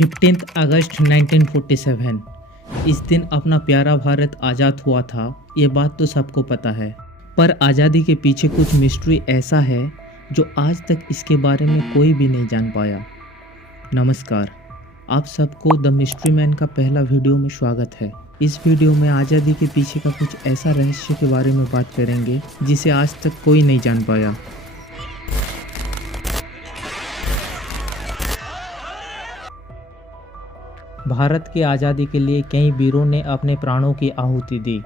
15 अगस्त 1947 इस दिन अपना प्यारा भारत आज़ाद हुआ था। ये बात तो सबको पता है, पर आज़ादी के पीछे कुछ मिस्ट्री ऐसा है जो आज तक इसके बारे में कोई भी नहीं जान पाया। नमस्कार, आप सबको द मिस्ट्री मैन का पहला वीडियो में स्वागत है। इस वीडियो में आज़ादी के पीछे का कुछ ऐसा रहस्य के बारे में बात करेंगे जिसे आज तक कोई नहीं जान पाया। भारत की आज़ादी के लिए कई वीरों ने अपने प्राणों की आहुति दी।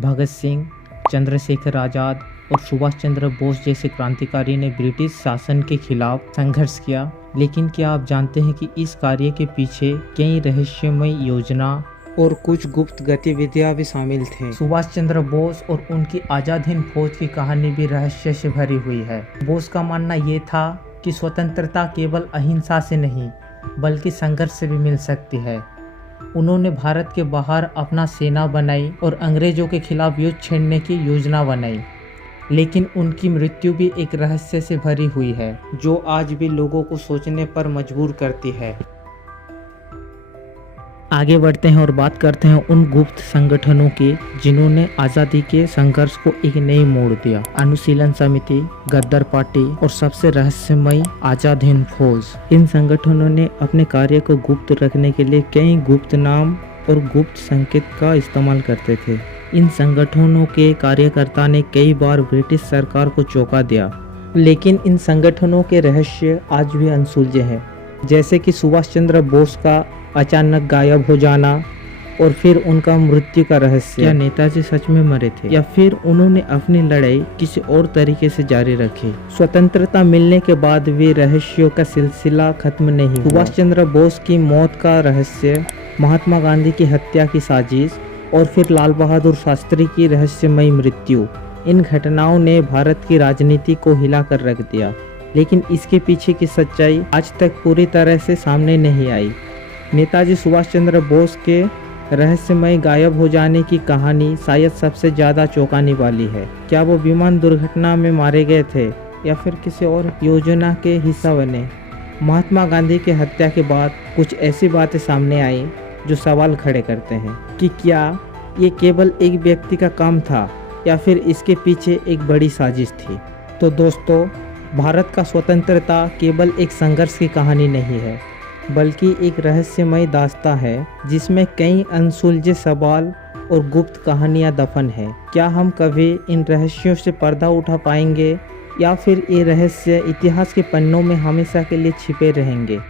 भगत सिंह, चंद्रशेखर आज़ाद और सुभाष चंद्र बोस जैसे क्रांतिकारी ने ब्रिटिश शासन के खिलाफ संघर्ष किया। लेकिन क्या आप जानते हैं कि इस कार्य के पीछे कई रहस्यमय योजना और कुछ गुप्त गतिविधियां भी शामिल थे। सुभाष चंद्र बोस और उनकी आज़ाद हिंद फौज की कहानी भी रहस्य से भरी हुई है। बोस का मानना ये था कि स्वतंत्रता केवल अहिंसा से नहीं बल्कि संघर्ष से भी मिल सकती है। उन्होंने भारत के बाहर अपना सेना बनाई और अंग्रेजों के खिलाफ युद्ध छेड़ने की योजना बनाई, लेकिन उनकी मृत्यु भी एक रहस्य से भरी हुई है जो आज भी लोगों को सोचने पर मजबूर करती है। आगे बढ़ते हैं और बात करते हैं उन गुप्त संगठनों की जिन्होंने आज़ादी के संघर्ष को एक नई मोड़ दिया। अनुशीलन समिति, गद्दार पार्टी और सबसे रहस्यमय आज़ाद हिंद फौज। इन संगठनों ने अपने कार्य को गुप्त रखने के लिए कई गुप्त नाम और गुप्त संकेत का इस्तेमाल करते थे। इन संगठनों के कार्यकर्ता ने कई बार ब्रिटिश सरकार को चौंका दिया, लेकिन इन संगठनों के रहस्य आज भी अनसुलझे हैं। जैसे कि सुभाष चंद्र बोस का अचानक गायब हो जाना और फिर उनका मृत्यु का रहस्य। क्या नेताजी सच में मरे थे या फिर उन्होंने अपनी लड़ाई किसी और तरीके से जारी रखी? स्वतंत्रता मिलने के बाद भी रहस्यों का सिलसिला खत्म नहीं हुआ। सुभाष चंद्र बोस की मौत का रहस्य, महात्मा गांधी की हत्या की साजिश और फिर लाल बहादुर शास्त्री की रहस्यमय मृत्यु। इन घटनाओं ने भारत की राजनीति को हिलाकर रख दिया, लेकिन इसके पीछे की सच्चाई आज तक पूरी तरह से सामने नहीं आई। नेताजी सुभाष चंद्र बोस के रहस्यमय गायब हो जाने की कहानी शायद सबसे ज़्यादा चौंकाने वाली है। क्या वो विमान दुर्घटना में मारे गए थे या फिर किसी और योजना के हिस्सा बने? महात्मा गांधी की हत्या के बाद कुछ ऐसी बातें सामने आई जो सवाल खड़े करते हैं कि क्या ये केवल एक व्यक्ति का काम था या फिर इसके पीछे एक बड़ी साजिश थी। तो दोस्तों, भारत का स्वतंत्रता केवल एक संघर्ष की कहानी नहीं है, बल्कि एक रहस्यमय दास्तां है जिसमें कई अनसुलझे सवाल और गुप्त कहानियां दफन हैं। क्या हम कभी इन रहस्यों से पर्दा उठा पाएंगे या फिर ये रहस्य इतिहास के पन्नों में हमेशा के लिए छिपे रहेंगे?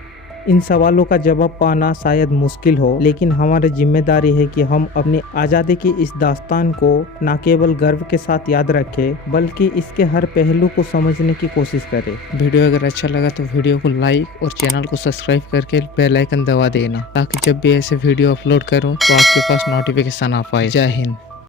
इन सवालों का जवाब पाना शायद मुश्किल हो, लेकिन हमारी जिम्मेदारी है कि हम अपनी आज़ादी की इस दास्तान को न केवल गर्व के साथ याद रखें बल्कि इसके हर पहलू को समझने की कोशिश करें। वीडियो अगर अच्छा लगा तो वीडियो को लाइक और चैनल को सब्सक्राइब करके बेल आइकन दबा देना, ताकि जब भी ऐसे वीडियो अपलोड करूं तो आपके पास नोटिफिकेशन आ पाए। जय हिंद।